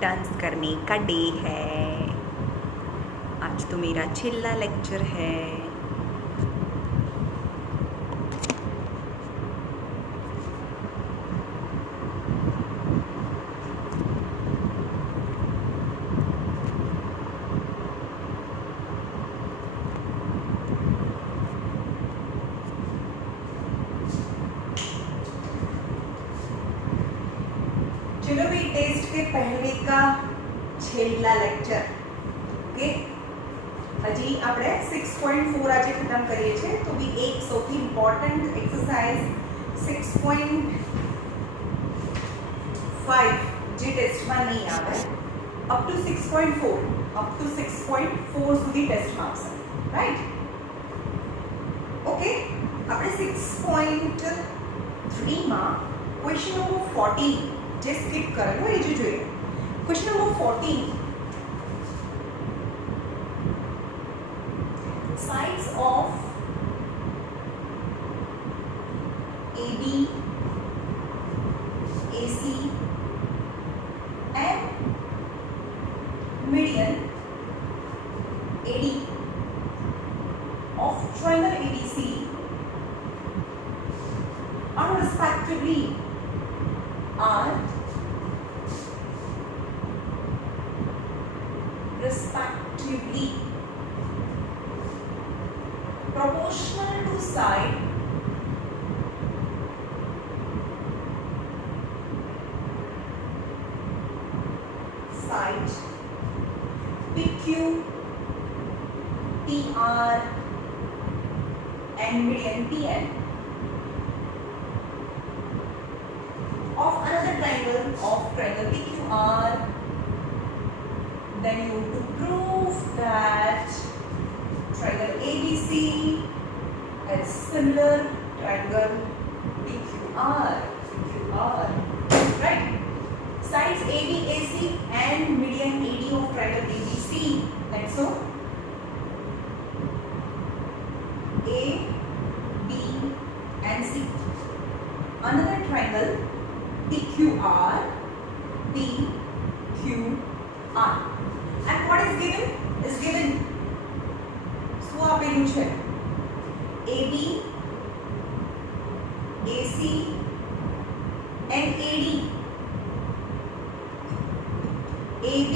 डांस करने का डे है। आज तो मेरा छेल्ला लेक्चर है। चलो भी टेस्ट के पहले का छेल्ला लेक्चर ओके हजी આપણે 6.4 આજે ખતમ કરીએ છીએ તો બી એક સૌથી ઇમ્પોર્ટન્ટ એક્સરસાઇઝ 6.5 જે ટેસ્ટમાં નહીં આવે અપ ટુ 6.4 સુધી ટેસ્ટમાં આવશે રાઈટ ઓકે આપણે 6.3 માં ક્વેશ્ચન નંબર 14 જે સ્કીપ કરેલો એ જ જોઈએ question number 14 sides of AB, AC and median AD of triangle ABC are respectively proportional to side PQ, PR and median PN of another triangle PQR. Then you have to prove that triangle ABC is similar triangle PQR, right? Sides AB, AC and median AD of triangle ABC. Let's so A, B and C. Another triangle PQR, PQR. And what is given? Is given શું આપેલું છે AB, AC and AD. AB,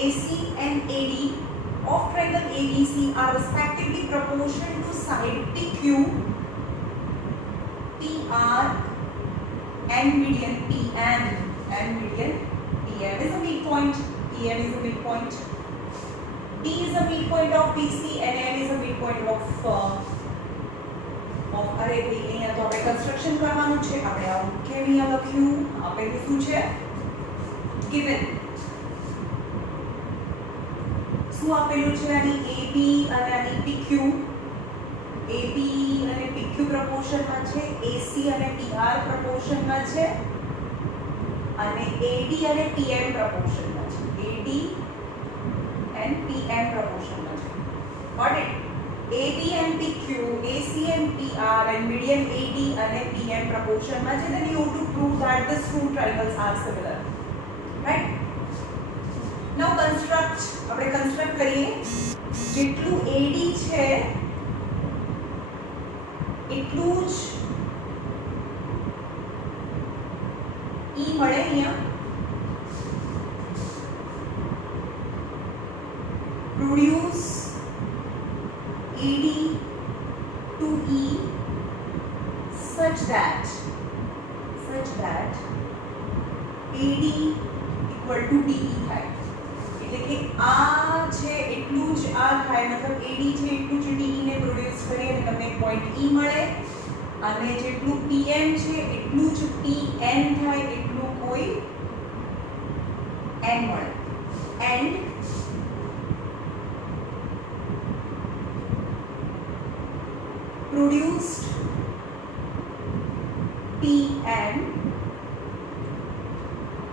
AC and AD of triangle ABC are respectively proportional to side PQ, PR and median PM. And median PM is a midpoint. PM is a midpoint. D is the midpoint of BC and M is the midpoint of અરે ભાઈ અહીંયા તો આપણે કન્સ્ટ્રક્શન કરવાનું છે આપણે આવું કેમ અહીંયા લખ્યું આપેલું શું છે given શું આપેલું છે આની AB અને આની PQ AB અને PQ પ્રપોર્શનમાં છે AC અને PR પ્રપોર્શનમાં છે અને AD અને PM પ્રપોર્શનમાં છે AD and PM proportion. Got it? AB and PQ, AC and PR and median AD and PM proportion. Then you have to prove that the two triangles are similar. Right? Now construct. આપણે construct કરીએ જેટલું AD છે એટલું જ E મળે અહીંયા produce AD to E such that AD equal to DE થાય એટલે કે આ છે એટલું જ આ થાય મતલબ AD છે એટલું જ DE ને પ્રોડ્યુસ કરી અને તમને પોઈન્ટ E મળે અને જેટલું PM છે એટલું જ PN થાય એટલું કોઈ N મળે and produced PN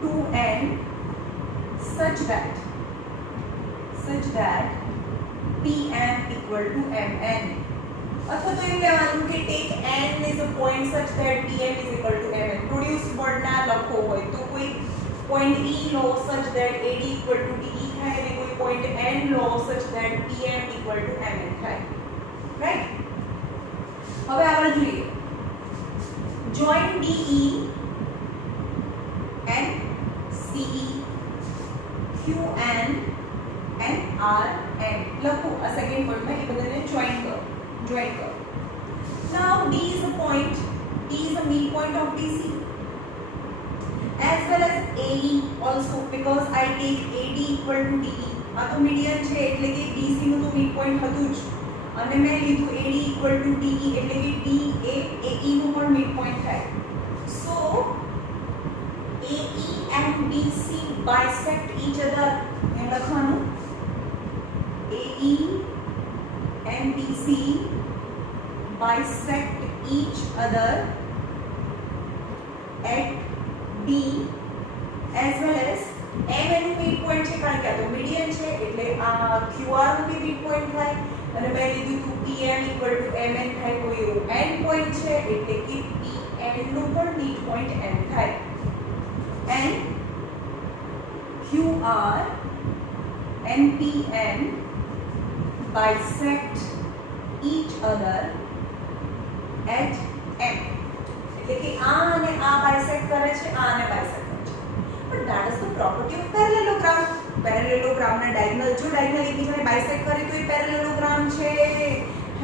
to N such that PM equal to MN. अथवा तो એમ કહેવાનું કે take N is a point such that PM is equal to MN. Produced word ના લખો હોય તો કોઈ point E law such that AD equal to DE થાય અને કોઈ point N law such that PM equal to MN થાય, right? હવે આગળ જોઈએ, join DE and CE QN and RN લખો આ સેકન્ડ વર્ડમાં એ બધાને જોઈન કરો. Now D is a point, D is a midpoint of DC as well as AE also because I take AD equal to DE. આ તો મીડિયન છે એટલે કે DC નું તો midpoint હતું જ અને મેં લીધું AD equal to DE એટલે કે D એ AE નું પણ midpoint થાય. So AE and BC bisect each other. એમ લખવાનું AE and BC bisect each other at B as well as M એનું midpoint છે કારણ કે આ તો મીડિયન છે એટલે આ QR નું બી midpoint થાય અને મેં લીધું હતું PM equal to MN થાય કોઈ એવું end point છે એટલે કે PM નું પણ midpoint M થાય and QR and PM bisect each other at M એટલે કે આ અને આ bisect કરે છે આ અને bisect કરે છે but that is the property of parallelogram. Parallelogram ના diagonal જો diagonal એકબીજાને bisect કરે તો એ parallelogram છે.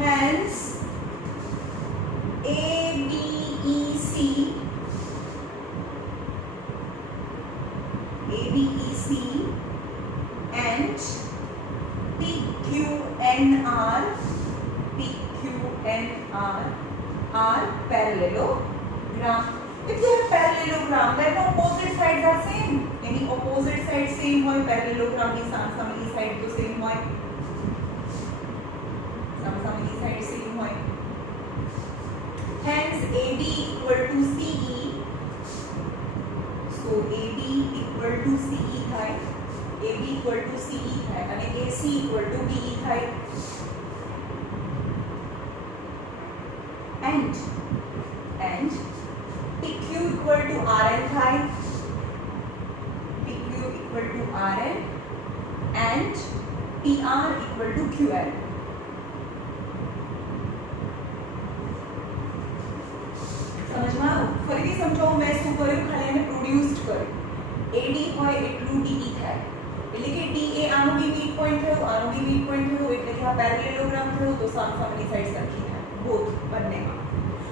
Hence ABEC and PQNR are parallelogram. If they are parallelogram, then the opposite sides are same. Any opposite side same hoy parallelogram ની સામસામેની side તો same hoy. સામસામેની side same hoy. Hence AB equal to CE. So AB equal to CE થાય. AB equal to CE થાય અને AC equal to BE થાય. And PQ equal to RN થાય. PQ equal to RN and PR equal to QN. સમજમાં ફરીથી સમજાવું મેં શું કર્યું ખાલી એને પ્રોડ્યુસ્ડ કર્યું. AD હોય એટલું DE થાય એટલે કે D એ આનો બી મિડ પોઈન્ટ થયો આનો બી મિડ પોઈન્ટ થયો એટલે કે આ પેરેલેલોગ્રામ થયો તો સામસામેની સાઈડ સરખી થાય બોથ બંનેમાં.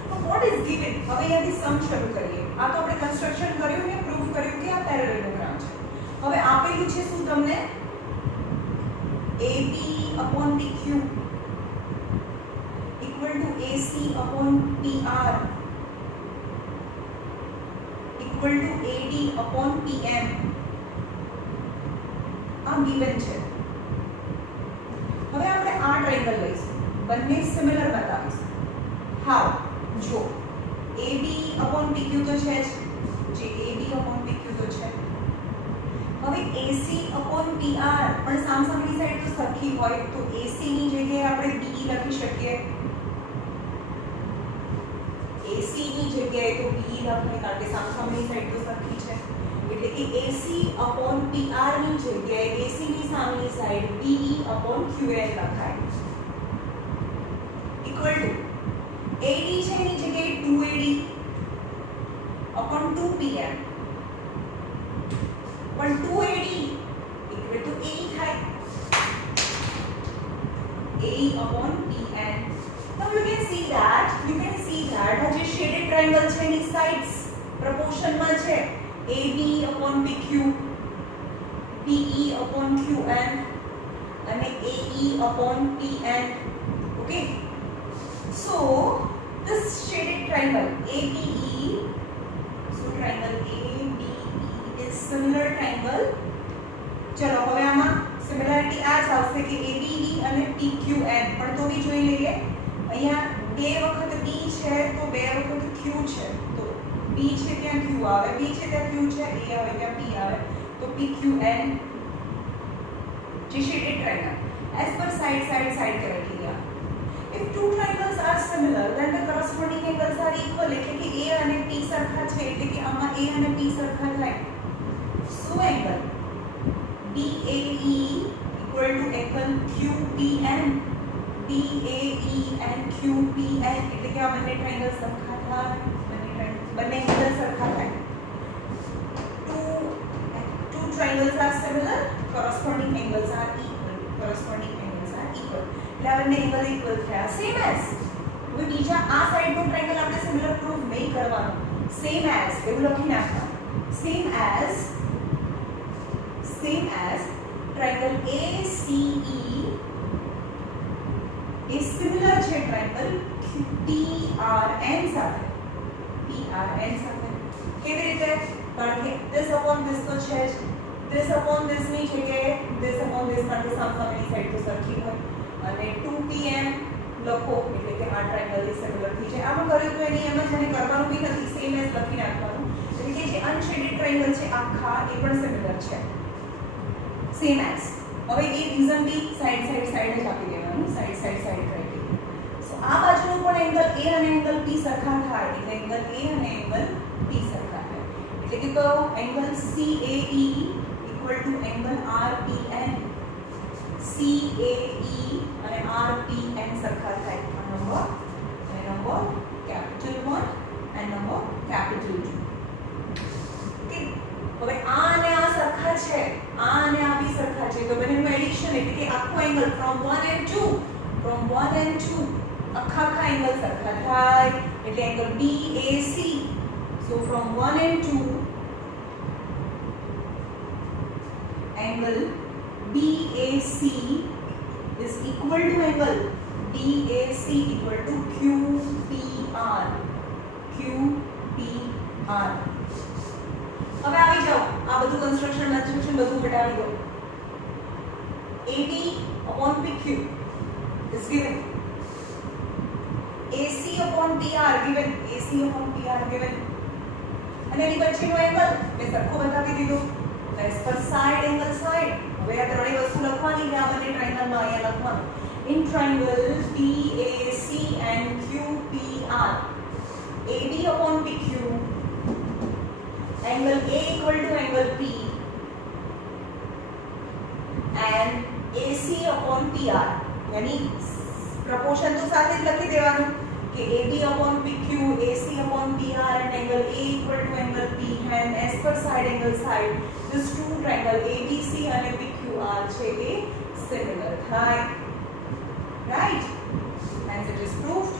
તો વોટ ઇઝ ગિવન હવે અહીંયાથી સમ શરૂ કરીએ. આ તો આપણે કન્સ્ટ્રક્શન કર્યું ને પ્રૂફ કર્યું કે આ પેરેલેલોગ્રામ છે. હવે આપેલું છે શું તમને AB upon PQ equal to AC upon PR equal to AD upon PM આ given છે. હવે આપણે આ ટ્રાયેંગલ લઈશું બંને સિમિલર બતાવીશું. હાઉ જો AB upon PQ તો છે જ જે AB upon PQ તો છે. હવે AC upon PR પણ સામસામેની સાઈડ તો સરખી હોય તો AC ની જગ્યાએ આપણે BE લખી શકીએ. AC ની જગ્યાએ તો BE લખાય કારણ કે સામસામેની સાઈડ તો સરખી છે એટલે કે AC upon PR ની જગ્યાએ AC ની સામેની સાઈડ BE upon QN લખાય equal to AD છે એની જગ્યાએ 2AD upon 2PM પણ 2AD equal to AE થાય AE upon PN. Now you can see that આ જે shaded triangle છે એની sides proportion માં છે AB upon PQ PE upon QN અને AE upon PN. Okay, so this shaded triangle ABE, so triangle ABE is similar triangle. ચલો હવે આમાં સિમિલારિટી આ જ આવશે કે ABE અને PQN પણ તો બી જોઈ લઈએ. અહીંયા બે વખત B છે તો બે વખત Q છે તો B છે ત્યાં Q આવે B છે ત્યાં Q છે A આવે ત્યાં P આવે તો PQN જે shaded triangle as per side criteria. If two triangles are similar then the corresponding angles are equal એટલે કે A અને P સરખા છે એટલે કે આમાં A અને P સરખા થાય શું angle BAE equal to angle QPN. BAE and QPN એટલે કે આ બંને ટ્રાયંગલ સરખા થાય, બંને એંગલ સરખા થાય. Two triangles are similar, corresponding angles are equal. Corresponding angles are equal. એટલે આ બંને એંગલ ઇક્વલ થયા. સેમ એઝ હવે બીજા આ સાઈડનો ટ્રાયંગલ આપણે સિમિલર પ્રૂફ નહીં કરવાનો. સેમ એઝ એવું લખી નાખવાનું. Same as triangle ACE is similar છે triangle PRN સાથે. કેવી રીતે? કારણ કે this upon this તો છે જ, this upon this ની જગ્યાએ this upon this માટે સામેની સાઈડ તો સરખી હોય અને 2PM લખો એટલે કે આ ટ્રાયંગલ એ સિમિલર થઈ જાય. આમાં કર્યું તો એની એમ જ એને કરવાનું બી નથી, સેમ એઝ લખી નાખવાનું. એટલે કે જે અનશેડેડ ટ્રાયંગલ છે આખા એ પણ સિમિલર છે. સેમ એઝ હવે એ રીઝન બી સાઈડ જ આપી દેવાનું. Side criteria. સો આ બાજુનું પણ એંગલ A અને એંગલ P સરખા થાય એટલે એંગલ A અને એંગલ P સરખા થાય એટલે કે કયો angle CAE equal to angle RPN. CAE અને RPN સરખા થાય. આ number capital 1 and number capital 2. ઓકે હવે આ અને આ સરખા છે, આ અને આ બી સરખા છે તો બંનેનું એડિશન એટલે કે આખો એંગલ from 1 and 2 આખા એંગલ સરખા થાય એટલે એંગલ BAC. so from 1 and 2 angle BAC is equal to angle BAC equal to QPR. હવે આવી જાઓ આ બધું કન્સ્ટ્રક્શન બધું હટાવી દો. AB upon PQ is given. AC upon PR given. અને એની વચ્ચેનો એંગલ મેં સરખો બતાવી દીધો. As per side angle side. હવે આ ત્રણેય વસ્તુ લખવાની છે આ બંને ટ્રાયંગલમાં અહીંયા લખવાનું. In triangle BAC and QPR AB upon PQ angle A equal to angle P and AC upon PR यानी proportion तो साथ ही लखी देवानु कि AB upon PQ AC upon PR and angle A equal to angle P and as per side angle side this two triangle ABC and PQR છે એ similar થાય. right and it is proved.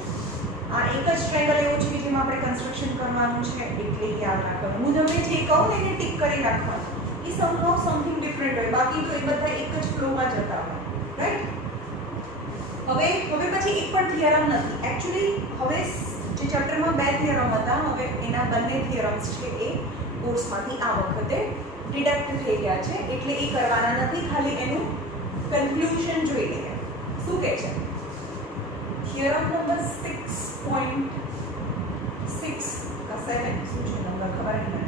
આ એક જ ટ્રાયંગલ એવું છે કે જેમાં આપણે કન્સ્ટ્રક્શન કરવાનું છે એટલે યાદ રાખવાનું. હું તમને જે કહું ને એને ટિક કરી રાખવાનું. એ સમહાઉ સમથિંગ ડિફરન્ટ હોય બાકી તો એ બધા એક જ ફ્લોમાં જતા હોય. રાઈટ હવે પછી એક પણ થિયરમ નથી. એકચ્યુઅલી હવે જે ચેપ્ટરમાં બે થિયરમ હતા હવે એના બંને થિયરમ્સ છે એ કોર્સમાંથી આ વખતે ડિડક્ટ થઈ ગયા છે એટલે એ કરવાના નથી. ખાલી એનું કન્ક્લુઝન જોઈ લઈએ શું કહે છે. થિયરમ નંબર 6.6 का 7 શું છે નંબર ખબર નહીં.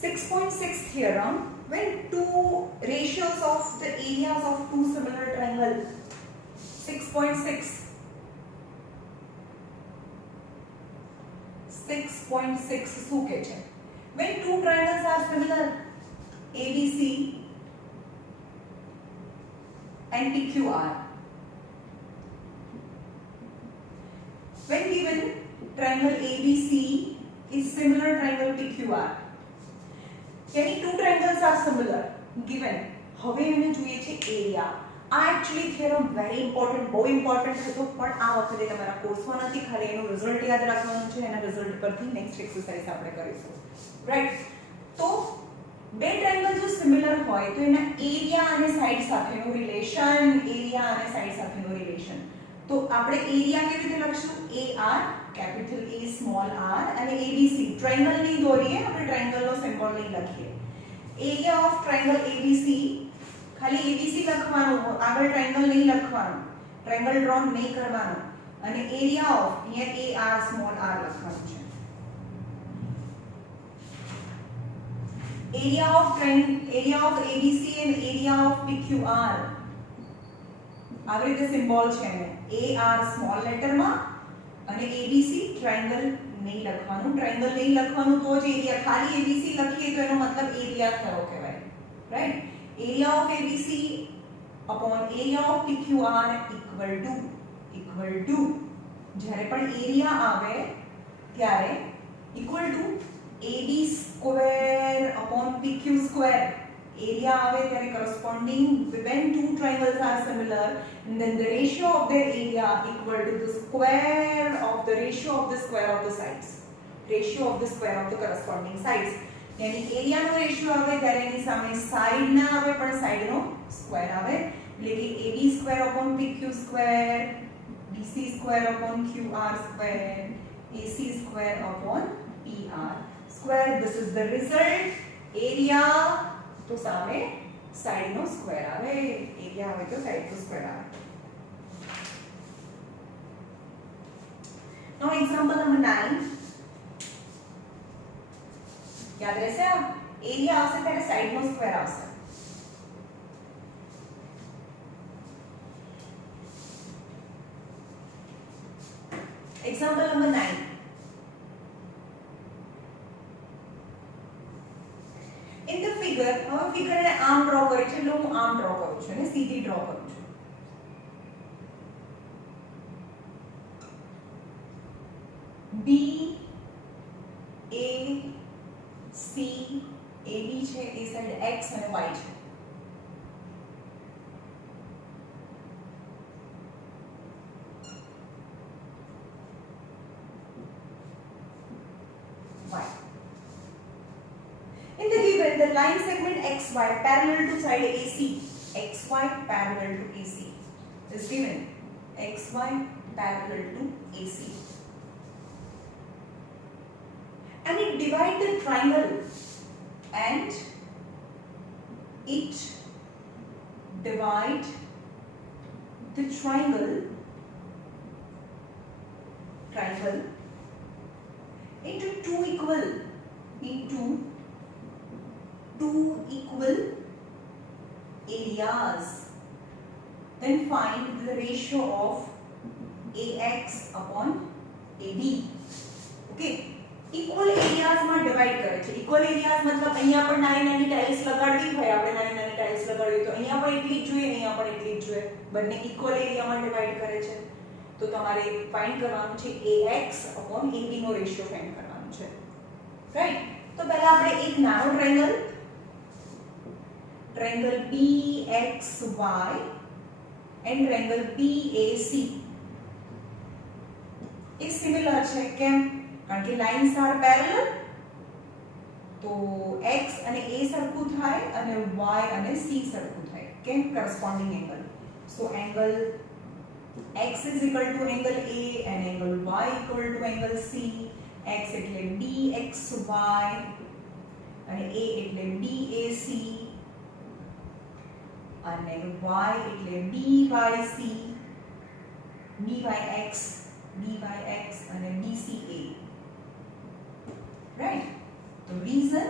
6.6 theorem, when two ratios of the areas of two similar triangle 6.6 શું કહે છે. when two triangles are similar ABC and PQR, when given triangle ABC is similar triangle PQR यानी two triangles are similar given. હવે એને જોઈએ છે એરિયા. આ actually theorem very important બહુ ઇમ્પોર્ટન્ટ હતો પણ આ વખતે તમારા કોર્સમાં નથી. ખાલી એનું રિઝલ્ટ યાદ રાખવાનું છે. એના રિઝલ્ટ પરથી નેક્સ્ટ એક્સરસાઇઝ આપણે કરીશું. રાઈટ તો બે ટ્રાયંગલ જો સિમિલર હોય તો એના એરિયા અને સાઇડ સાથેનું રિલેશન તો આપણે એરિયા કેવી રીતે લખશું? AR capital A small r અને ABC ટ્રાયંગલ નહીં દોરીએ, આપણે ટ્રાયંગલનો સિમ્બોલ નહીં લખીએ. એરિયા ઓફ ટ્રાયંગલ ABC, ખાલી ABC લખવાનું, આગળ ટ્રાયંગલ નહીં લખવાનું, ટ્રાયંગલ ડ્રો નહીં કરવાનું, અને એરિયા ઓફ અહીંયા AR સ્મોલ r લખવાનું છે. Area of ABC and area of PQR આવી રીતે સિમ્બોલ છે એને AR સ્મોલ લેટરમાં અને ABC ટ્રાયંગલ નહીં લખવાનું, ટ્રાયંગલ નહીં લખવાનું તો જ એરિયા, ખાલી ABC લખીએ તો એનો મતલબ એરિયા થયો કહેવાય, right? Area of ABC upon area of PQR equal to જ્યારે પણ એરિયા આવે ત્યારે equal to AB square upon PQ square. Area આવે ત્યારે corresponding when two triangles are similar, and then the ratio of their area equal to the square of the ratio of the square of the sides. Ratio of the square of the corresponding sides. यानी एरिया નો રેશિયો આવે ત્યારે એની સામે સાઈડ ના આવે પણ સાઈડ નો સ્ક્વેર આવે, એટલે કે AB square upon PQ square, BC square upon QR square, AC square upon PR square. This is the result. Area तो सामने साइड नो स्क्वायर आवे, एरिया आवे तो साइड नो स्क्वायर आवे. नाउ एग्जांपल नंबर 9 याद રહેશે? एरिया આવશે ત્યારે સાइड નો સ્ક્વેર આવશે. Example number 9. In the figure, હવે ફિગર ને આમ ડ્રો કરી છે, એટલે હું આમ ડ્રો કરું છું અને સીધી ડ્રો કરું છું. B A C AB છે, એ સાઈડ X અને Y છે. Y. In the given, the line segment XY parallel to side AC, XY parallel to AC is given. XY parallel to AC, and it divide the triangle, and it divide the triangle into two equal areas. Then find the ratio of AX upon AB. Okay, equal areas માં ડિવાઇડ કરે છે. equal areas મતલબ અહીંયા પણ નાની નાની ટાઇલ્સ લગાડવી હોય, આપણે નાની નાની ટાઇલ્સ લગાડવી તો અહીંયા પણ એટલી જ જોઈએ, અહીંયા પણ એટલી જ જોઈએ, બંને equal area માં ડિવાઇડ કરે છે. તો તમારે ફાઇન્ડ કરવાનું છે AX upon AB નો રેશિયો ફાઇન્ડ કરવાનું છે, રાઈટ? તો પહેલા આપણે એક નાનો triangle BXY and triangle BAC એ સિમિલર છે. કેમ? કારણ કે લાઇન્સ આર પેરેલલ, તો X અને A સરખું થાય અને Y અને C સરખું થાય. કેમ? corresponding angle. So angle X is equal to angle A and angle Y equal to angle C. X એટલે BXY અને A એટલે BAC અને Y એટલે BYC, BYX અને BCA, right? તો reason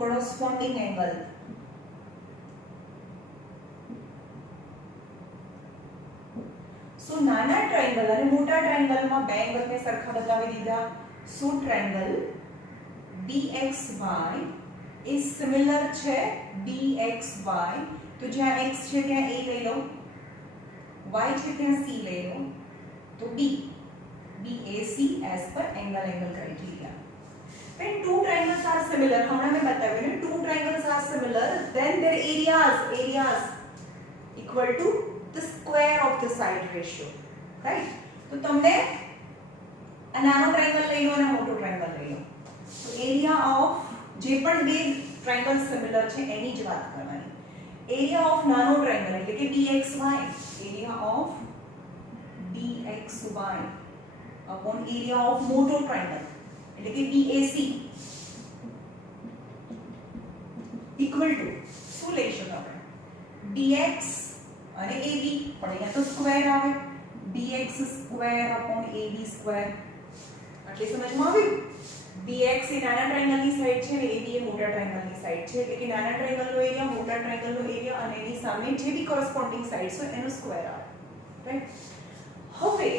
corresponding angle. So નાના ટ્રાયેંગલ અને મોટા ટ્રાયેંગલમાં બે એંગલને સરખા બતાવી દીધા. So triangle BXY is similar છે BXY. तो જ્યાં x છે ત્યાં a લઈ લો, y છે ત્યાં c લઈ લો, તો BAC as per angle criteria. When two triangles are similar, हमने में बताया when two triangles are similar, then their areas equal to the square of the side ratio, right? तो तुमने નાનો ટ્રાયેંગલ લઈ લો અને મોટો ટ્રાયેંગલ લઈ લો, તો એરિયા ઓફ જે પણ બે ટ્રાયેંગલ સિમિલર છે એની જ વાત કરવાની. એરિયા ઓફ નાનો ટ્રાયેંગલ એટલે કે BXY, area of BXY upon area of મોટો ટ્રાયંગલ એટલે કે BAC equal to શું લઈશું આપણે BX અને AB પણ અહીંયા તો સ્ક્વેર આવે BX square upon AB square એટલે સમજમાં આવ્યું BX એ નાના ટ્રાયંગલની સાઈડ છે અને AB એ મોટા ટ્રાયંગલની સાઈડ છે એટલે કે નાના ટ્રાયંગલનો એરિયા મોટા ટ્રાયંગલનો એરિયા અને એની સામે જે બી કોરસ્પોન્ડિંગ સાઈડ્સ હોય એનો સ્ક્વેર આવે રાઈટ હવે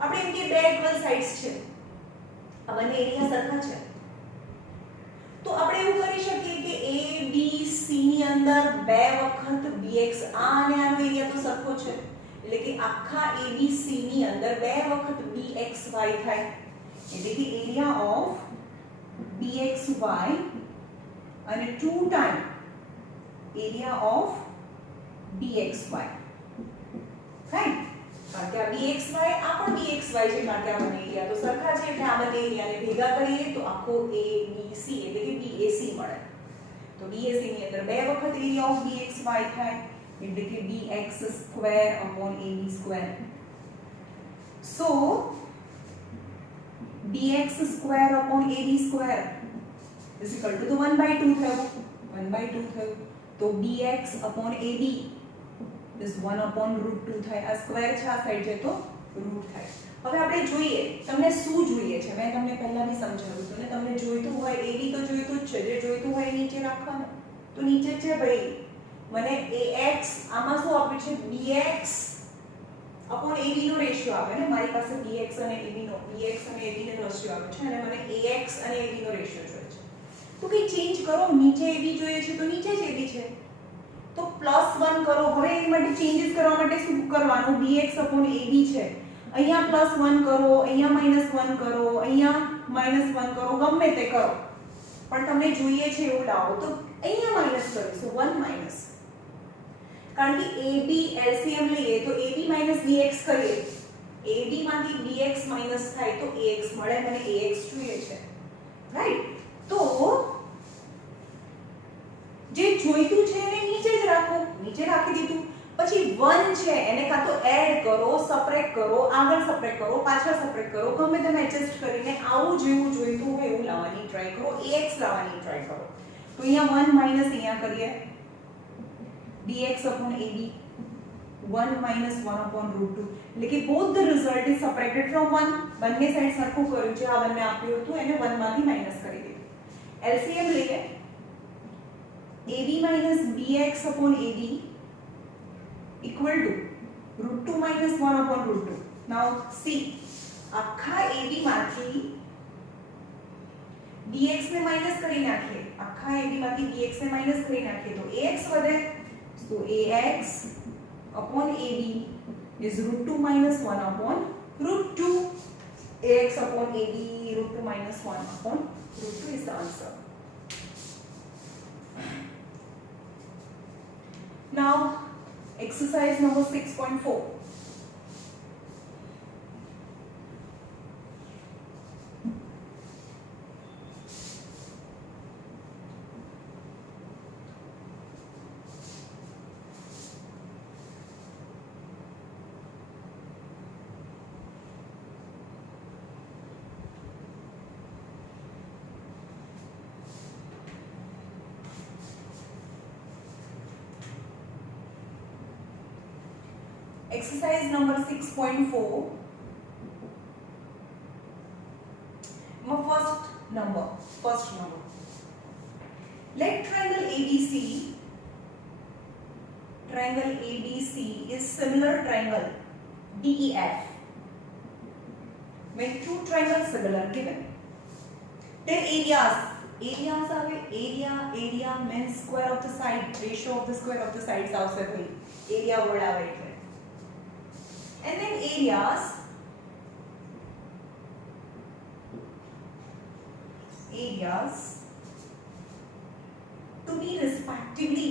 આપણે એમ કે બે ઇક્વલ સાઈડ્સ છે આ બંને એરિયા સરખા છે તો આપણે એવું કરી શકીએ કે ABC ની અંદર બે વખત BX આ અને આનો એરિયા તો સરખો છે એટલે કે આખા ABC ની અંદર બે વખત BXY થાય એટલે કે એરિયા ઓફ BXY અને 2 time area of BXY right કારણ કે આ BXY આ પણ BXY છે કારણ કે આ બંને એરિયા તો સરખા છે એટલે આ બંને એરિયાને ભેગા કરીએ તો આખો ABC એટલે કે BAC મળે તો BAC ની અંદર બે વખત એરિયા ઓફ BXY થાય એટલે કે BX square upon AB square so BX square upon AB square is equal to 1/2 થયું 1/2 થયું તો BX upon AB is 1 upon √2 થાય આ સ્ક્વેર છે આ સાઈડ છે તો √ થાય હવે આપણે જોઈએ તમને શું જોઈએ છે મેં તમને પહેલા બી સમજાવ્યું હતું ને તમને જોઈતું હોય AB તો જોઈતું જ છે જે જોઈતું હોય નીચે રાખવાનું તો નીચે છે ભાઈ મને AX આમાં શું આપ્યું છે BX upon AB નો રેશિયો આવે ને મારી પાસે BX અને AB નો રેશિયો આવે છે અને મને AX અને AB નો રેશિયો જોઈએ છે તો કે ચેન્જ કરો નીચે AB જોઈએ છે તો નીચે જ AB છે તો +1 કરો હવે એ માટે ચેન્જીસ કરવા માટે શું કરવાનું BX upon AB છે અહીંયા +1 કરો અહીંયા -1 કરો અહીંયા -1 કરો ગમે તે કરો પણ તમને જોઈએ છે એવું લાવો તો અહીંયા માઈનસ કરીશું 1 માઈનસ કારણ કે AB LCM લઈએ તો AB BX કરીએ AB માંથી BX માઈનસ થાય તો AX મળે મને AX જોઈએ છે રાઈટ તો જે જોઈતું છે એને નીચે જ રાખો નીચે રાખી દીધું પછી 1 છે એને કાં તો એડ કરો સબટ્રેક્ટ કરો આગળ સબટ્રેક્ટ કરો પાછળ સબટ્રેક્ટ કરો ગમે તેમ એડજસ્ટ કરીને આવું જેવું જોઈતું હોય એવું લાવવાની ટ્રાય કરો AX લાવવાની ટ્રાય કરો તો અહીંયા 1 માઈનસ અહીંયા કરીએ BX upon AB 1 minus 1 upon √2 એટલે કે both the result is separated from 1 બંને સાઈડ સરખું કર્યું છે આ બંને આપ્યું હતું એને 1 માંથી માઈનસ કરી દીધું LCM લઈએ AB minus BX upon AB equal to √2 minus 1 upon √2 now see આખા AB માંથી BX ને માઈનસ કરી નાખીએ આખા AB માંથી BX ને માઈનસ કરી નાખીએ તો AX વધે so AX upon AB is √2 minus 1 upon √2 AX upon AB √2 minus 1 upon √2 is the answer. Now exercise number 6.4 exercise number 6.4 my first number let triangle ABC is similar triangle DEF when two triangles similar given their areas are area means square of the side ratio of the square of the sides આવશે ભાઈ area word આવે એટલે and then areas to be respectively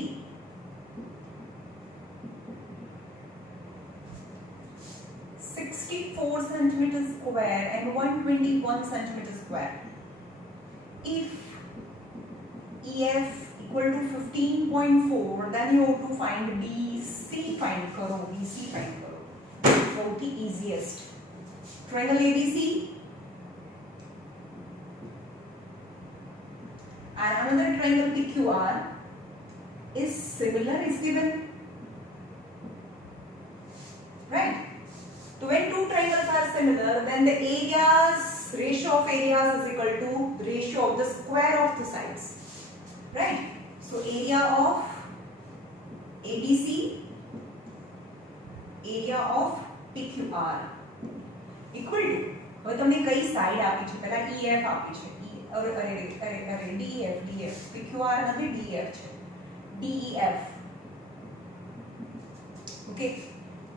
64 centimeters square and 121 centimeters square if EF equal to 15.4 then you have to find BC find करो BC find करो સૌથી easiest. Triangle ABC and another triangle PQR is similar, is given, right? So when two triangles are similar, then the ratio of areas is equal to ratio of the square of the sides, right? So area of ABC, area of PQR equal to, હવે તમને કઈ સાઈડ આપી છે? પહેલા EF આપી છે, અરે DEF PQR નથી, DEF છે, DEF. okay,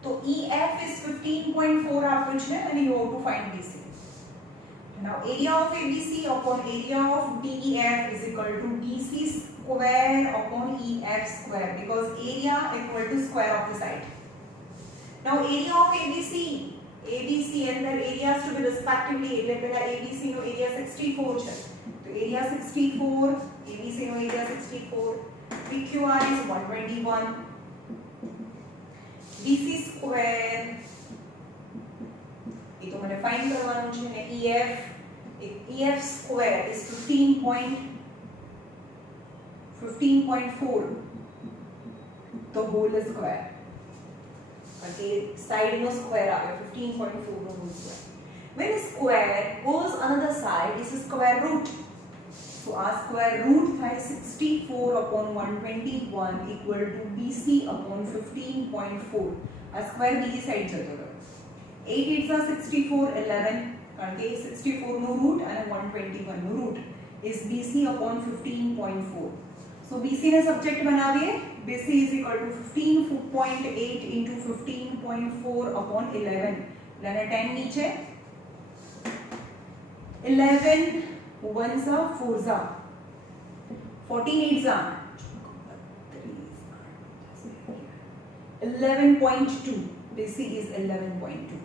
તો EF is 15.4 આપ્યું છે and you have to find BC. now area of ABC upon area of DEF is equal to BC square upon EF square, because area equal to square of the side. now area of ABC and their areas to be respectively, એટલે પહેલા ABC નો area 64 છે, તો area 64, ABC નો area 64, PQR is 121, BC square એ તો મને ફાઇન્ડ કરવાનું છે ને, EF square is 15.4 the whole square. Okay, side no square આવે 15.4 નો whole square. When a square goes another side, this is square root. So our square root થાય 64 upon 121 equal to BC upon 15.4. આ square બીજી સાઈડ જતો રહ્યો. 8 8 are 64, 11, કારણ કે 64 નો root અને 121 નો root is BC upon 15.4. So BC ને સબ્જેક્ટ બનાવીએ. BC is equal to 15.8 into 15.4 upon 11. અને 10 નીચે 11 ones are 4s are 14 8s are 11.2. BC is 11.2.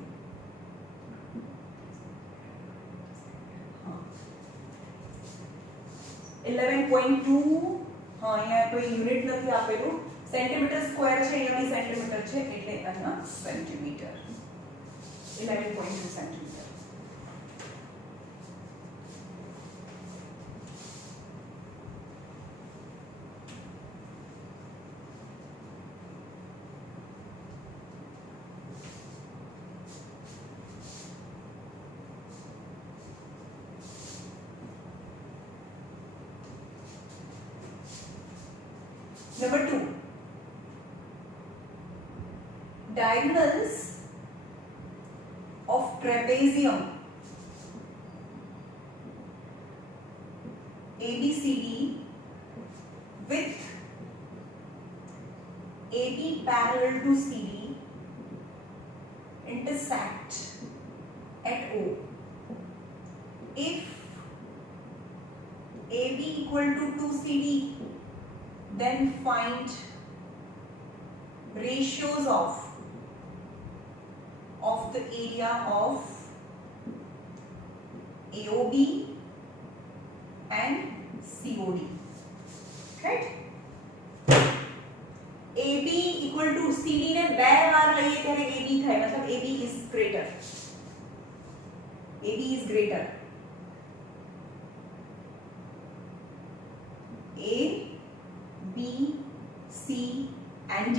11.2. हाँ, यहाँ कोई यूनिट नहीं आपेलू, सेंटीमीटर स्क्वायर છે, અહીંયા બી સેન્ટીમીટર છે, એટલે અહીંયા સેન્ટીમીટર 11.2 centimetre. Number 2, diagonals of trapezium ABCD with AB parallel to CD intersect at O. If AB equal to 2CD, then find ratios of the area of AOB and COD, right? AB equal to CD ને બે વાર લઈએ ત્યારે AB થાય, મતલબ AB is greater. AB is greater. A, B, C and D.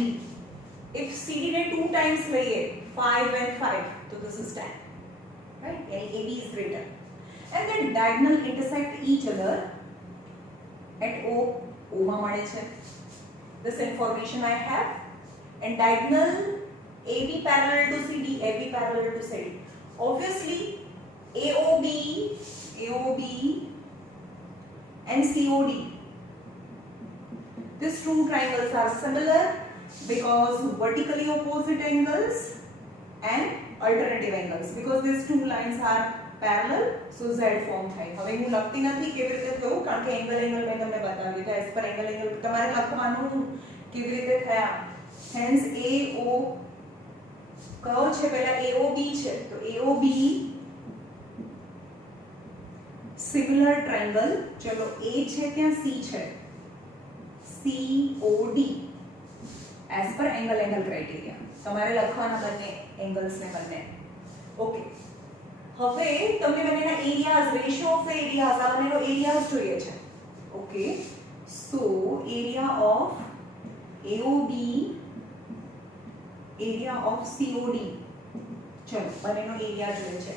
If CD ने 2 times लइए 5 and 5, so this is 10, right? AB is greater. And then diagonal intersect each other at O. O માં મળે છે. This information I have. And diagonal AB parallel to CD, AB parallel to CD. Obviously, AOB and COD. These two triangles are similar because vertically opposite angles and alternative angles, because these two lines are parallel, so Z form થાય. હવે હું લખતી નથી કેવી રીતે થયું, કારણ કે એંગલ મેં તમને બતાવી દીધા. એઝ પર એંગલ તમારે લખવાનું કેવી રીતે થયા. હેન્સ AO કયો છે, પહેલા AOB છે, તો AOB સિમિલર ટ્રાયંગલ. ચલો A છે ત્યાં C છે, COD as per angle criteria. તમારે લખવાના બંને એંગલ્સ ને બંને. ઓકે, હવે તમને બંનેના areas, ratio of the areas, આ બંનેનો એરિયાઝ જોઈએ છે. ઓકે, સો area of AOB, area of COD, ચલો બંનેનો એરિયા જોઈએ છે.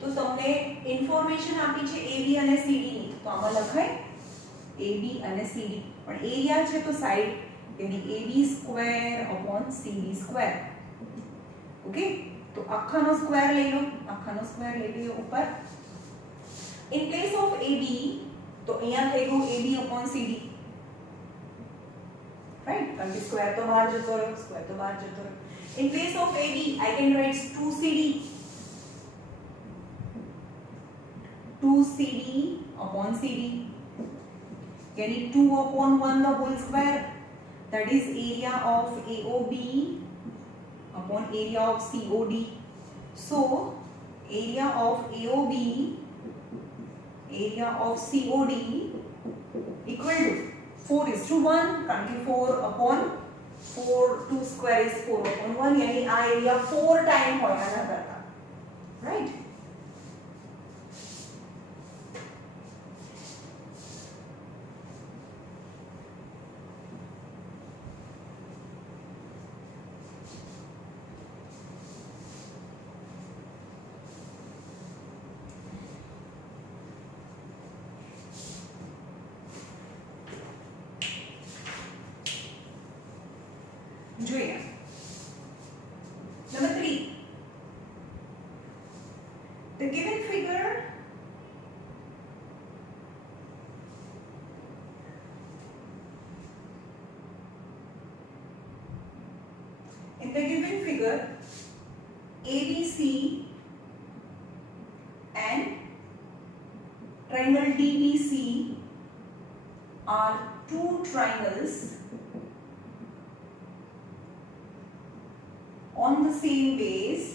તો તમને ઇન્ફોર્મેશન આપી છે AB અને CD ની, તો આમાં લખાય AB અને CD, પણ એરિયા છે તો સાઈડ, તેની AB² CD². ઓકે, તો આખાનો સ્ક્વેર લઈ લો, આખાનો સ્ક્વેર લઈ લઈએ ઉપર. ઇન પ્લેસ ઓફ AB, તો અહીંયા થઈ ગયું AB/CD, રાઈટ, કારણ કે સ્ક્વેર તો બહાર જતો રહ્યો, સ્ક્વેર તો બહાર જતો રહ્યો. In place of AB, I can write 2CD. 2CD/CD. यानी 2/1 the whole square. That is area of AOB upon area of COD. So area of AOB, area of COD equal to 4:1, कारण कि 4/4, 2 square is 4/1, यानी आ एरिया 4 टाइम होय आना करता, राइट. જોઈએ number 3, the given figure in the given figure ABC and triangle DBC are two triangles on the same base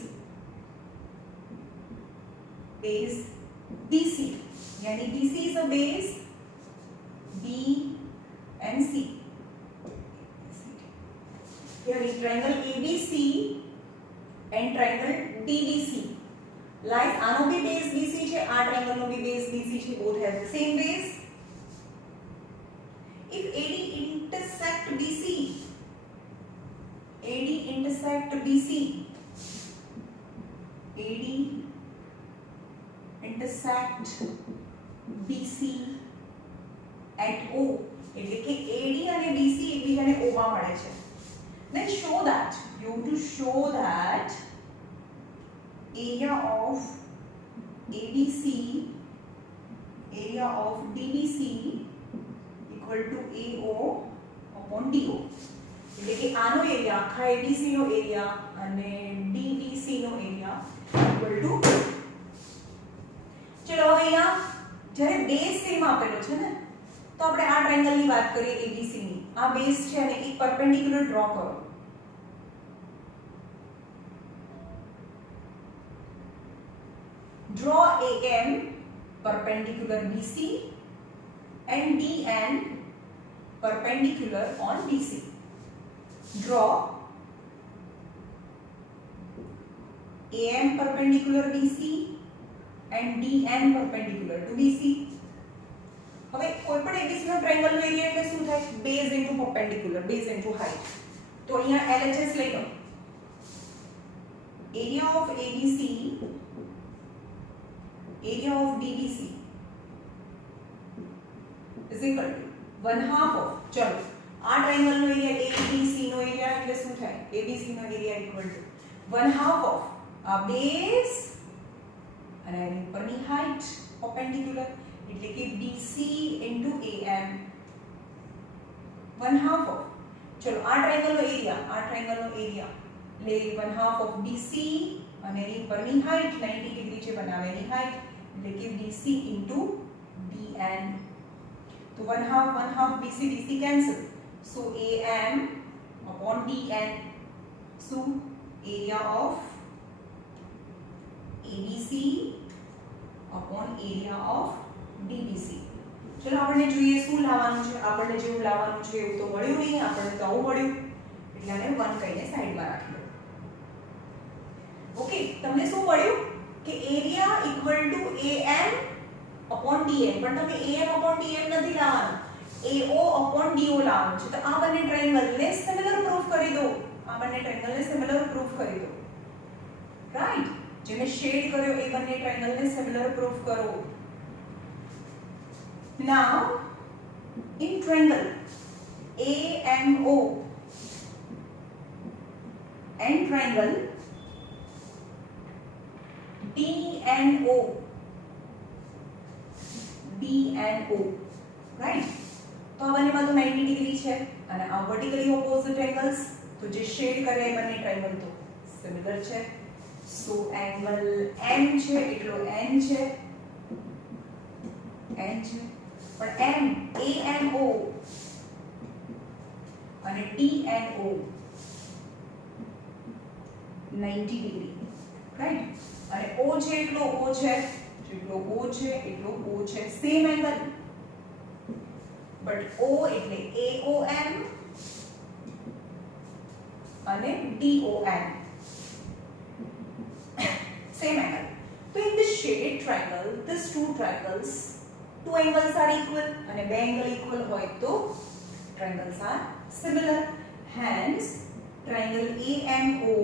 BC, यानी BC is a base, B and C, यानी triangle ABC and triangle DBC lies, આનો भी base BC છે, આ triangle નો भी base BC છે, both have the same base. If AD intersect BC, AD intersect BC, AD intersect BC at O, એટલે કે AD અને BC એકબીજાને O માં મળે છે. Then show that, you have to show that area of ABC, area of DBC equal to AO upon DO. એટલે કે આનો એરિયા, આખા ABC નો એરિયા અને DBC નો એરિયા ઇક્વલ ટુ, ચલો હવે અહીંયા જ્યારે બેઝ સેમ આપેલો છે ને, તો આપણે આ ટ્રાયેંગલ ની વાત કરીએ ABC ની. આ બેઝ છે અને એક પરપેન્ડિક્યુલર ડ્રો કરો. Draw AM perpendicular BC and DN perpendicular on BC. Draw AM perpendicular BC and DN perpendicular to BC. હવે કોઈ પણ ABC નો ટ્રાયેંગલ નો એરિયા એટલે શું થાય? Base into perpendicular, base into height. તો અહીંયા LHS લઈ લો. Area of ABC, area of DBC is equal to 1/2 of, चलो આ ટ્રાયેંગલ નો એરિયા ABC નો એરિયા એટલે શું થાય? ABC નો એરિયા ઇક્વલ ટુ 1/2 of આ બેઝ અને એની ઉપરની હાઈટ પરપેન્ડિક્યુલર, એટલે કે BC into AM 1/2 of, ચલો આ ટ્રાયેંગલ નો એરિયા લે 1/2 of BC અને એની ઉપરની હાઈટ 90 ડિગ્રી છે બનાવેલી હાઈટ, એટલે કે BC into DN. तो 1/2 BC BC cancel, so AM upon DN, so area of ABC upon area of DBC. चलो આપણે જોઈએ શું લાવવાનું છે, આપણે જેવું લાવવાનું છે એવું તો મળ્યું નહીં, આપણે તો આવું મળ્યું એટલે આને 1 કહીને સાઈડમાં રાખી દો. ઓકે, તમને શું મળ્યું કે area equal two am upon dm, પણ તમે am upon dm નથી લાવવાનું, AO upon DO લાવવાનું છે. તો આ બંને ટ્રાયેંગલને સિમિલર પ્રૂફ કરી દો, આ બંને ટ્રાયેંગલને સિમિલર પ્રૂફ કરી દો, રાઈટ. જે મેં શેડ કર્યો એ બંને ટ્રાયેંગલને સિમિલર પ્રૂફ કરો. નાઉ in triangle AMO and triangle DNO, right. તો આ બંનેમાં તો 90 ડિગ્રી છે અને આ વર્ટિકલી ઓપોઝિટ એંગલ્સ, તો જે શેડ કર્યા એ બંને ટ્રાયેંગલ તો સિમિલર છે. સો એંગલ M છે એટલો N છે, પણ AMO અને DNO 90 ડિગ્રી, રાઈટ. અને O છે એટલો O છે, જેટલો O છે એટલો O છે, સેમ એંગલ, બટ O એટલે AOM અને DOM, same angle. So in this shaded triangle, these two triangles, two angles are equal and બે angle equal હોય તો triangles are similar. Hence triangle AMO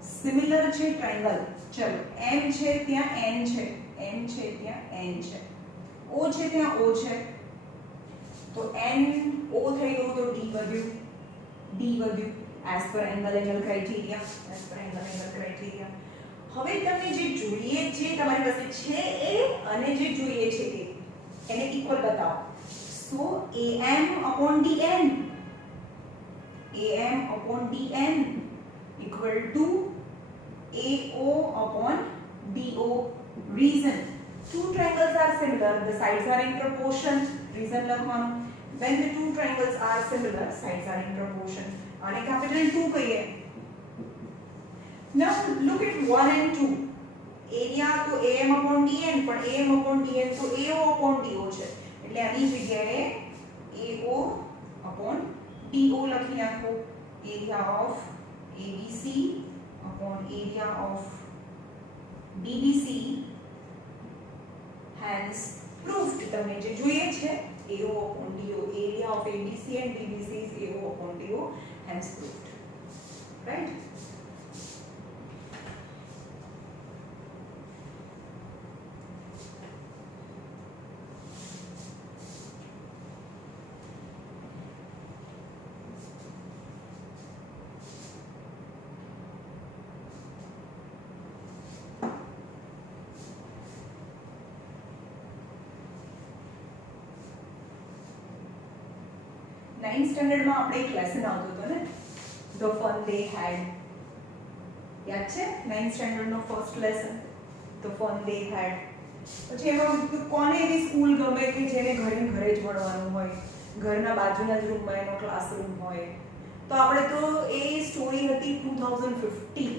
similar છે triangle. ચલો M છે ત્યાં N છે, N છે ત્યાં N છે, O છે ત્યાં O છે, તો N O થઈ ગયું તો D વધ્યું as per angle criteria, હવે તમને જે જોઈએ છે તમારી પાસે છે એ અને જે જોઈએ છે એને ઇક્વલ બતાવો. સો AM upon DN equal to AO upon DO. Reason: two triangles are similar, the sides are in proportion. Reason લખવાનું. When the two triangles are similar, sides are in proportion. આને capital 2 કહીએ. Now look at 1 and 2. Area તો AM upon DN, પણ AM upon DN તો AO upon DO છે. એટલે આની જગ્યાએ AO upon DO લખી નાખો. Area of ABC upon area of DBC. Hence proved. તમને જે જોઈએ છે AO upon DO, area of ABC and DBC is AO upon DO, hence proved, right? Ninth સ્ટાન્ડર્ડમાં આપણે એક લેસન આવતો હતો ને, ધ ફન દે હેડ. યાદ છે? નાઇન્થ સ્ટાન્ડર્ડનો first lesson, the fun they had. પછી એમાં કોને એવી સ્કૂલ ગમે કે જેને ઘરે ઘરે જ ભણવાનું હોય, ઘરના બાજુના જ રૂમમાં એનો ક્લાસરૂમ હોય. તો આપણે તો એ સ્ટોરી હતી 2015,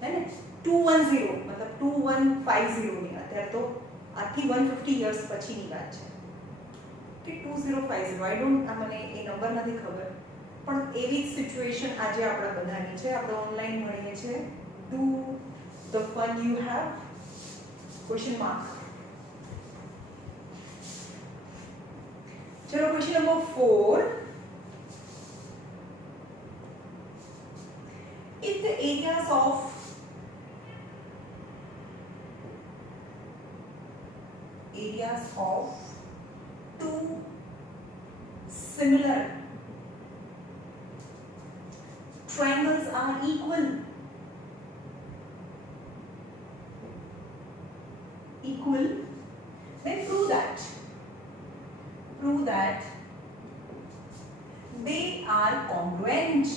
હે ને, 210 મતલબ 2150ની. અત્યારે તો આજથી 150 યર્સ પછીની વાત છે કે 2050. આઈ ડોન્ટ, મને એ નંબર નથી ખબર, પણ એવી જ સિચ્યુએશન આજે આપણા બધાની છે. આપણે ઓનલાઈન ભણીએ છીએ. Do the fun you have? Question mark. ચલો question number 4. If the areas of two similar triangles are equal, then prove that they are congruent.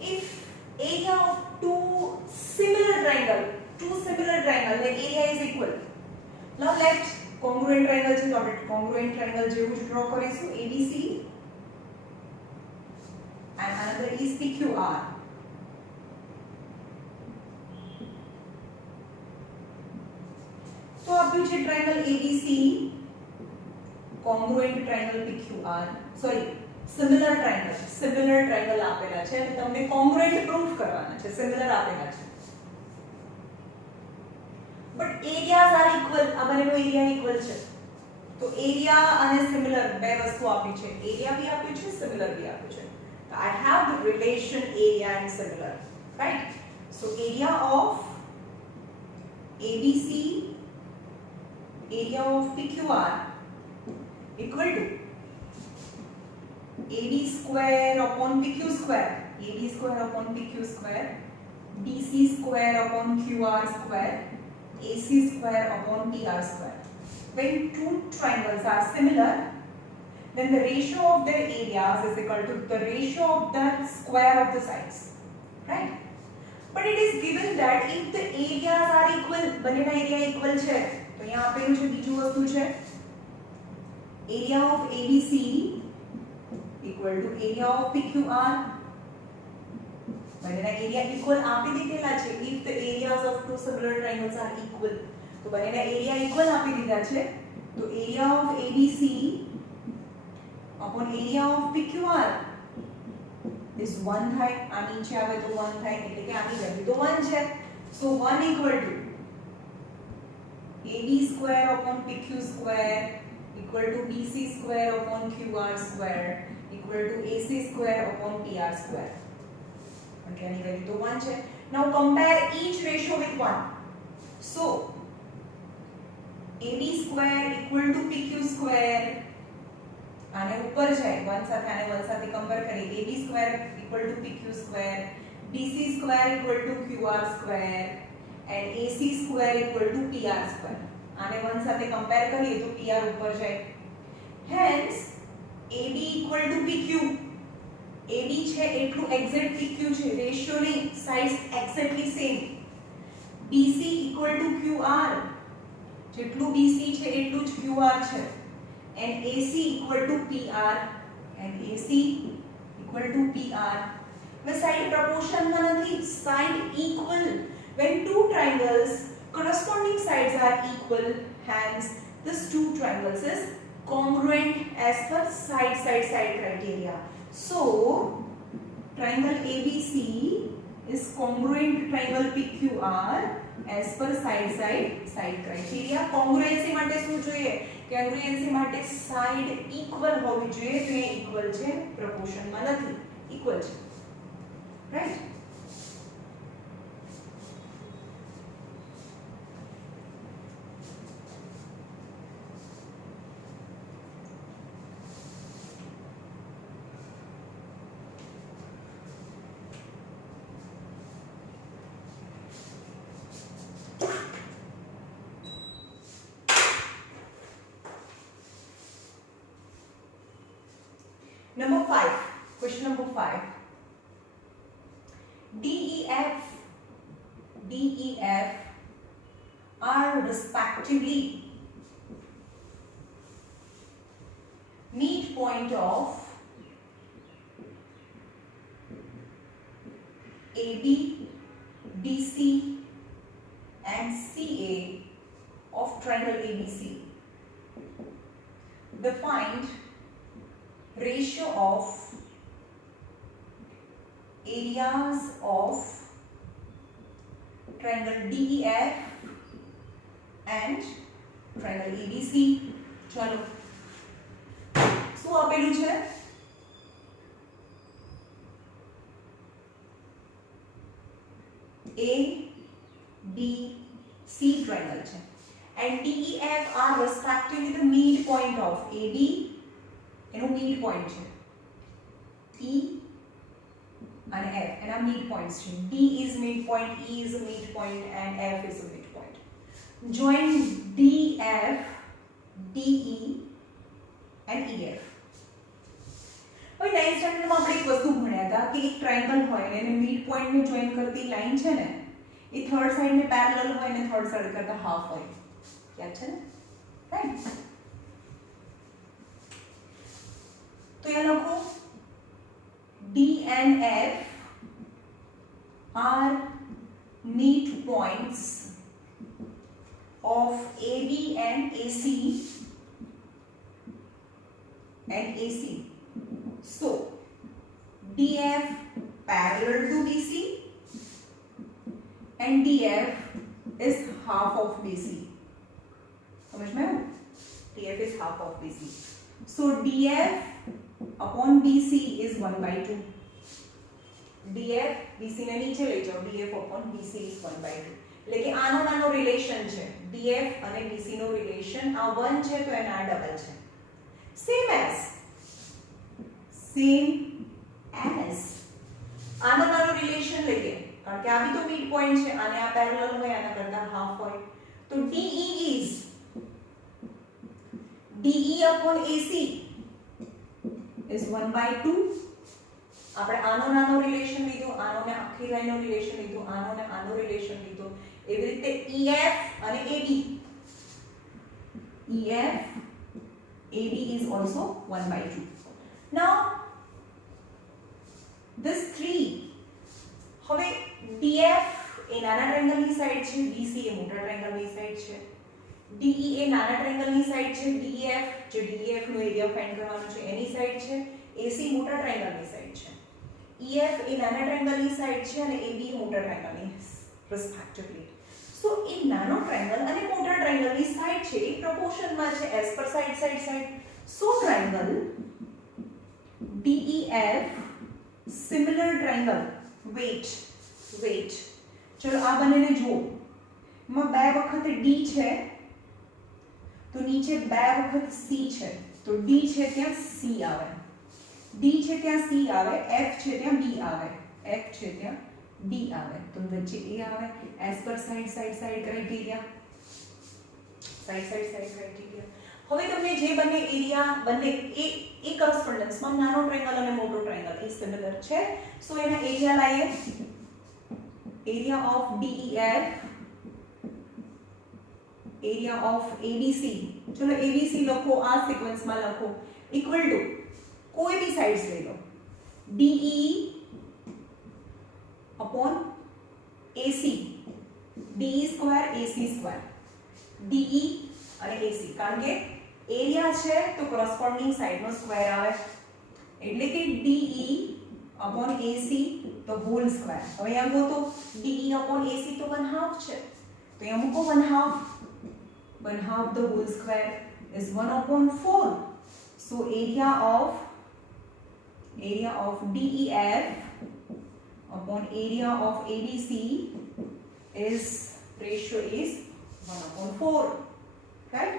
If area of two similar triangle, the area is equal. Now let congruent triangle છે, તો આપણે congruent triangle જેવું જ ડ્રો કરીશું. ABC and another is PQR. તો આપ્યું છે triangle ABC congruent triangle PQR sorry similar triangle આપેલા છે અને તમને કોંગ્રુએન્ટ પ્રૂફ કરવાના છે, સિમિલર આપેલા છે. બટ એરિયાઝ આર ઇક્વલ, આ બંનેનો એરિયા ઇક્વલ છે. તો એરિયા અને સિમિલર બે વસ્તુ આપી છે, એરિયા બી આપ્યું છે, સિમિલર બી આપ્યું છે. તો I have the relation area and similar, right? So area of ABC, area of PQR equal to AB square upon PQ square, AB square upon PQ square, BC square upon QR square, AC square upon PR square. When two triangles are similar, then the ratio of their areas is equal to the ratio of the square of the sides, right? But it is given that if the areas are equal, બંનેના area equal છે, તો અહીંયા આપેલું છે બીજું વસ્તુ છે area of ABC equal to area of PQR. બંનેના એરિયા ઇક્વલ આપી દીધેલા છે. if the areas of two similar triangles are equal, તો બંનેના એરિયા ઇક્વલ આપી દીધા છે. તો area of ABC upon area of PQR is 1 થાય, આ નીચે આવે તો 1 થાય, એટલે કે આની વેલ્યુ તો 1 છે. so 1 equal to AB square upon PQ square equal to BC square upon QR square equal to AC square upon PR square. Okay, આની વેલ્યુ તો 1 છે. now compare each ratio with 1. so AB square equal to PQ square, આને ઉપર જાય 1 સાથે આને 1 સાથે કમ્પેર કરી, AB square equal to PQ square, BC square equal to QR square and AC square equal to PR square. આને 1 સાથે કમ્પેર કરીએ તો PR ઉપર જાય. hence AB equal to PQ, AB છે એટલું એક્ઝેક્ટ PQ છે, રેશિયો ની sides exactly same. BC equal to QR, જેટલું BC છે એટલું જ QR છે. and AC equal to PR and AC equal to PR. The side proportion માં નથી, side equal. when two triangles corresponding sides are equal, hence this two triangles is congruent as per side criteria. so triangle ABC is congruent to triangle PQR as per side criteria. congruency માટે શું જોઈએ? congruency માટે side equal હોવી જોઈએ, તો એ equal છે, proportion માં નથી, equal છે, right? Number 5, question number 5. DEF are respectively midpoint of AB, BC and CA of triangle ABC. The find ratio of areas of triangle DEF and triangle ABC. ચલો શું આપેલું છે? A B C triangle છે and DEF are respectively the midpoint of AB, એનું mid point છે, E અને F એના mid points છે. D is midpoint, E is a midpoint and F is a midpoint. Join DF, DE and EF. હવે 9th સ્ટાન્ડર્ડમાં આપણે એક વસ્તુ ભણ્યા હતા કે એક ટ્રાયેંગલ હોય ને એને મિડ પોઈન્ટને જોઈન કરતી લાઈન છે ને એ થર્ડ સાઈડને પેરેલલ હોય ને થર્ડ સાઈડ કરતા હાફ હોય. યાદ છે ને? રાઈટ. तो यहाँ लिखो D and F are midpoints of AB and AC and AC. So DF parallel to BC and DF is half of BC. समझ में हो? DF is half of BC. So DF upon BC is 1/2. DF BC ने नीचे ले जाओ, DF upon BC is 1/2. એટલે આનો નાનો રિલેશન છે DF અને BC નો રિલેશન આ 1 છે તો એના ડબલ છે. સેમ એઝ આનો નાનો રિલેશન લઈએ કારણ કે આ બી તો મિડ પોઈન્ટ છે અને આ પેરેલલ હોય આના કરતા હાફ હોય તો DE is DE upon AC is 1/2. આપણે આનો નાનો રિલેશન લીધો, આનો ને આખી લાઈનનો રિલેશન લીધો, આનો ને આનો રિલેશન લીધો. એવી રીતે EF અને AB is also 1/2. Now this 3 હવે DF એ નાના ટ્રાયેંગલની સાઈડ છે, BC એ મોટા ટ્રાયેંગલની સાઈડ છે, DE એ નાના ટ્રાયેંગલની સાઈડ છે, DEF જે DEF નો એરિયા ફાઇન્ડ કરવાનો છે એની સાઈડ છે, AC મોટા ટ્રાયેંગલની સાઈડ છે, EF એ નાના ટ્રાયેંગલની સાઈડ છે અને AB મોટા ટ્રાયેંગલની રિસ્પેક્ટિવલી. સો એ નાનો ટ્રાયેંગલ અને મોટા ટ્રાયેંગલની સાઈડ છે એ પ્રપોર્શનમાં છે as per side. So triangle DEF similar triangle wait ચલો આ બંનેને જુઓ. એમાં 2 વખત D છે તો નીચે 2 વખત C છે તો D છે ત્યાં C આવે, D છે ત્યાં C આવે, F છે ત્યાં B આવે, F છે ત્યાં D આવે તો વચ્ચે A આવે એઝ પર સાઈડ ક્રાઇટેરિયા. હવે તમને જે બંને એરિયા બંને એ કરસ્પોન્ડન્સમાં નાનો ટ્રાયેંગલ અને મોટો ટ્રાયેંગલ એ સિમિલર છે. સો એના એરિયા લાઈએ. Area of DEF, area of ABC. ચલો ABC લખો, આ સિક્વન્સમાં લખો ઇક્વલ ટુ કોઈ બી સાઇડ્સ લઈ લો DE upon AC, DE square AC square, DE અને AC કારણ કે એરિયા છે તો કોરસ્પોન્ડિંગ સાઈડનો સ્ક્વેર આવે એટલે કે DE upon AC તો હોલ સ્ક્વેર. હવે અહીંયા ગોતો DE upon AC તો 1/2 છે તો અહીંયા મૂકો 1/2 the whole square is 1/4. So area of DEF upon area of ABC is ratio is 1/4, right?